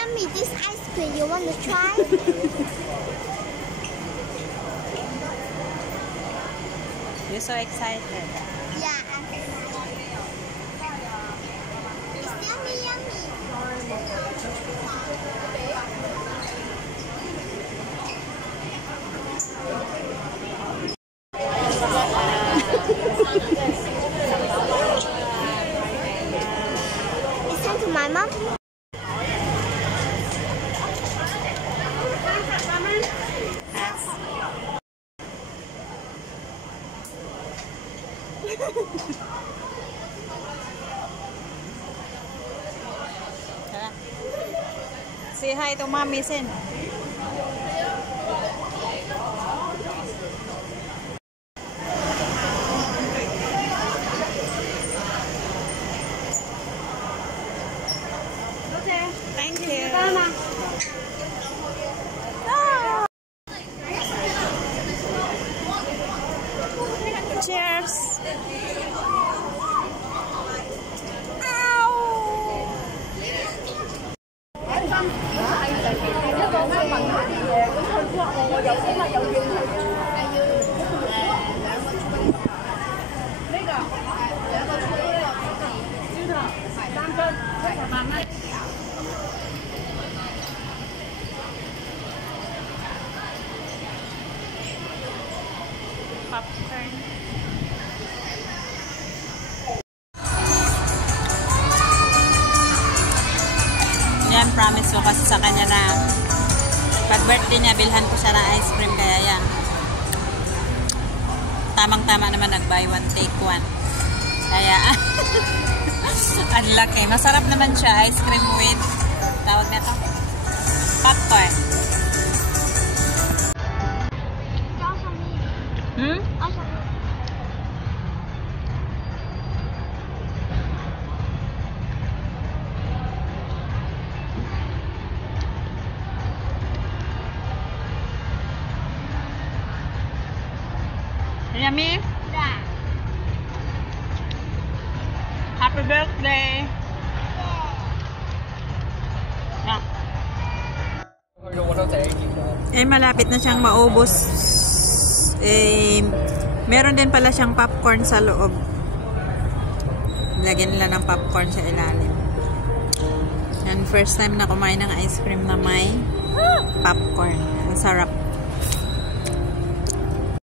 yummy, this ice cream. You want to try? You're so excited. Yeah, I'm excited. It's yummy, yummy. It's time to my mom. Say hi to Mommy, Sin. Okay. Thank you. Oh. Cheers. Popcorn. Yan, promise ko kasi sa kanya na pag birthday niya, bilhan ko siya ng ice cream, kaya yan. Tamang-tama naman nag-buy one, take one. Kaya, unlucky. Masarap naman siya, ice cream with, tawag na ito, popcorn. Hmm? Yummy? Yeah. Happy birthday! Yeah. Eh, malapit na siyang maubos. Eh, meron din pala siyang popcorn sa loob. Lagyan nila ng popcorn sa ilalim. And first time na kumain ng ice cream na may popcorn. Ang sarap.